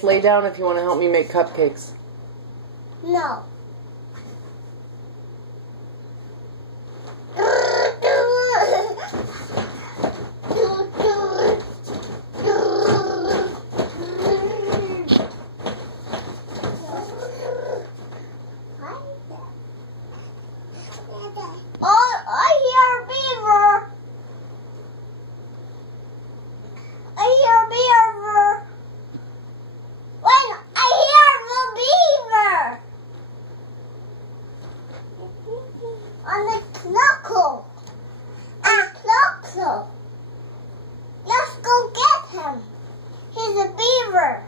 Darius, lay down if you want to help me make cupcakes. No. Oh, I hear a beaver. I hear a beaver. When I hear the beaver on the knuckle. Knuckle. Let's go get him. He's a beaver.